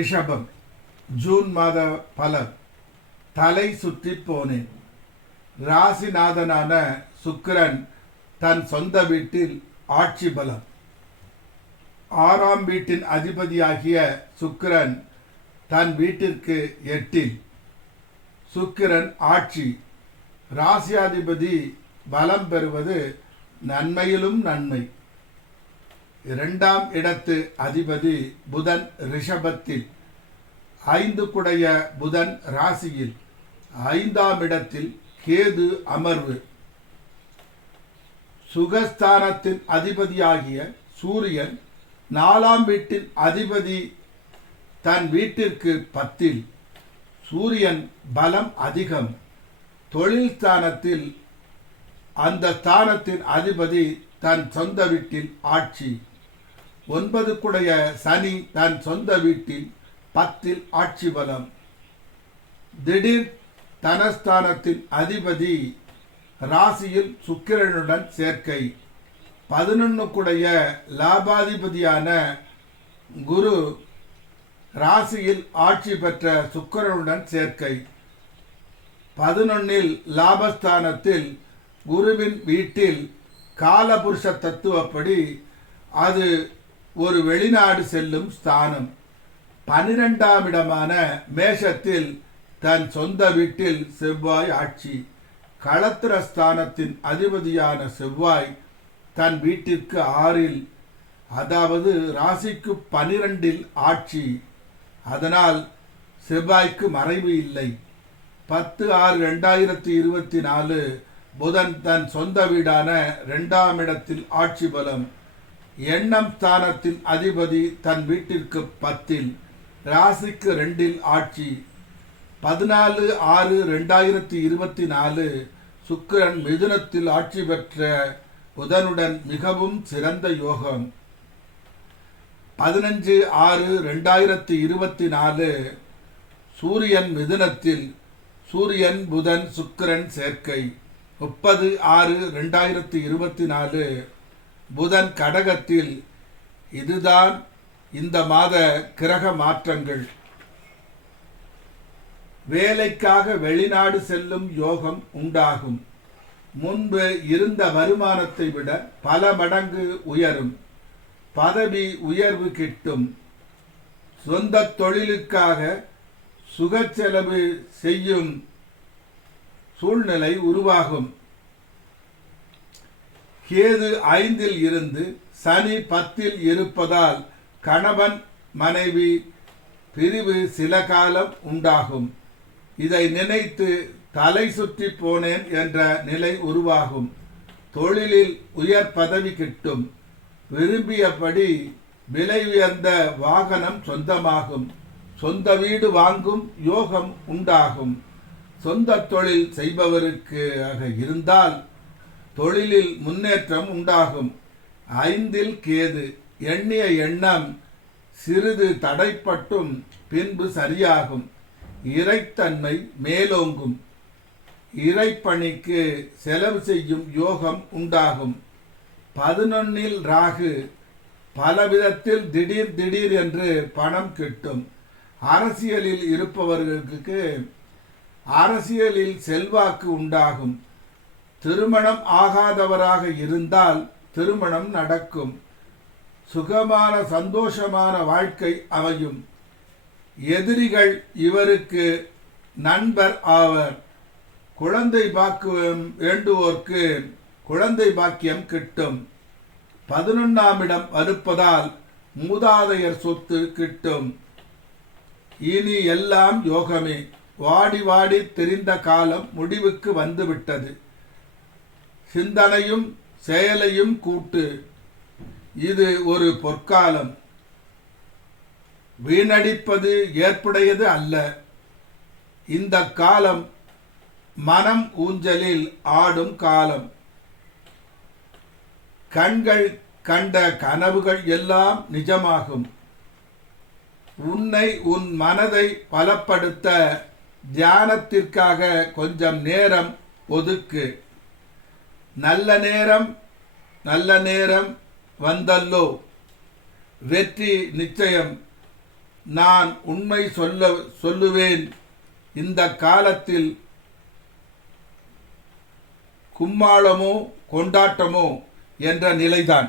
ரிஷபம். ஜூன் மாத பலன். தலை சுற்றி போனேன். ராசிநாதனான சுக்கிரன் தன் சொந்த வீட்டில் ஆட்சி பலம். 6ஆம் வீட்டின் அதிபதியாகிய சுக்கிரன் தன் வீட்டிற்கு 8இல். சுக்கிரன் ஆட்சி. ராசியாதிபதி பலம் பெறுவது நன்மையிலும் நன்மை. 2ஆம் இடத்து அதிபதி புதன் ரிஷபத்தில். 5 குடைய புதன் ராசியில். 5ஆம் இடத்தில் கேது அமர்வு. சுகஸ்தானத்தின் அதிபதியாகிய சூரியன் 4ஆம் வீட்டின் அதிபதி தன் வீட்டிற்கு 10இல். சூரியன் பலம் அதிகம். தொழில் ஸ்தானத்தில் அந்த ஸ்தானத்தின் அதிபதி தன் சொந்த வீட்டில் ஆட்சி. 9 குடைய சனி தன் சொந்த வீட்டில் 10இல் ஆட்சி பலம். திடீர் தனஸ்தானத்தின் அதிபதி ராசியில் சுக்கிரனுடன் சேர்க்கை. 11 குடைய லாபாதிபதியான குரு ராசியில் ஆட்சி பெற்ற சுக்கிரனுடன் சேர்க்கை. 11இல் லாபஸ்தானத்தில் குருவின் வீட்டில் காலபுருஷ தத்துவப்படி அது ஒரு வெளிநாடு செல்லும் ஸ்தானம். 12ஆம் இடமான மேஷத்தில் தன் சொந்த வீட்டில் செவ்வாய் ஆட்சி. களத்திரஸ்தானத்தின் அதிபதியான செவ்வாய் தன் வீட்டிற்கு 6இல், அதாவது ராசிக்கு 12இல் ஆட்சி. அதனால் செவ்வாய்க்கு மறைவு இல்லை. 10/6/2024 புதன் தன் சொந்த வீடான 2ஆம் இடத்தில் ஆட்சி பலம். எண்ணம் ஸ்தானத்தின் அதிபதி தன் வீட்டிற்கு 10இல், ராசிக்கு 2இல் ஆட்சி. 14/6/2024 சுக்கிரன் மிதுனத்தில் ஆட்சி பெற்ற புதனுடன் மிகவும் சிறந்த யோகம். 15/6/2024 சூரியன் மிதுனத்தில். சூரியன் புதன் சுக்கிரன் சேர்க்கை. 30/6/2024 புதன் கடகத்தில். இதுதான் இந்த மாத கிரக மாற்றங்கள். வேலைக்காக வெளிநாடு செல்லும் யோகம் உண்டாகும். முன்பு இருந்த வருமானத்தை விட பல மடங்கு உயரும். பதவி உயர்வு கிட்டும். சொந்த தொழிலுக்காக சுக செலவு செய்யும் சூழ்நிலை உருவாகும். கேது 5இல் இருந்து சனி 10இல் இருப்பதால் கணவன் மனைவி பிரிவு சில காலம் உண்டாகும். இதை நினைத்து தலை சுற்றி போனேன் என்ற நிலை உருவாகும். தொழிலில் உயர் பதவி கிட்டும். விரும்பியபடி விலை உயர்ந்த வாகனம் சொந்தமாகும். சொந்த வீடு வாங்கும் யோகம் உண்டாகும். சொந்த தொழில் செய்பவருக்கு இருந்தால் தொழிலில் முன்னேற்றம் உண்டாகும். 5இல் கேது. எண்ணிய எண்ணம் சிறிது தடைப்பட்டும் பின்பு சரியாகும். இறைத்தன்மை மேலோங்கும். இறைப்பணிக்கு செலவு செய்யும் யோகம் உண்டாகும். 11இல் ராகு. பலவிதத்தில் திடீர் திடீர் என்று பணம் கிட்டும். அரசியலில் இருப்பவர்களுக்கு அரசியலில் செல்வாக்கு உண்டாகும். திருமணம் ஆகாதவராக இருந்தால் திருமணம் நடக்கும். சுகமான சந்தோஷமான வாழ்க்கை அமையும். எதிரிகள் இவருக்கு நண்பர் ஆவர். குழந்தை பாக்கியம் வேண்டுவோர்க்கு குழந்தை பாக்கியம் கிட்டும். 11ஆம் இடம் வருப்பதால் மூதாதையர் சொத்து கிட்டும். இனி எல்லாம் யோகமே. வாடி வாடி தெரிந்த காலம் முடிவுக்கு வந்துவிட்டது. சிந்தனையும் செயலையும் கூட்டு. இது ஒரு பொற்காலம். வீணடிப்பது ஏற்புடையது அல்ல. இந்த காலம் மனம் ஊஞ்சலில் ஆடும் காலம். கண்கள் கண்ட கனவுகள் எல்லாம் நிஜமாகும். உன்னை உன் மனதை பலப்படுத்த தியானத்திற்காக கொஞ்சம் நேரம் ஒதுக்கு. நல்ல நேரம் வந்தல்லோ. வெற்றி நிச்சயம். நான் உண்மை சொல்லுவேன், இந்த காலத்தில் கும்மாளமோ கொண்டாட்டமோ என்ற நிலைதான்.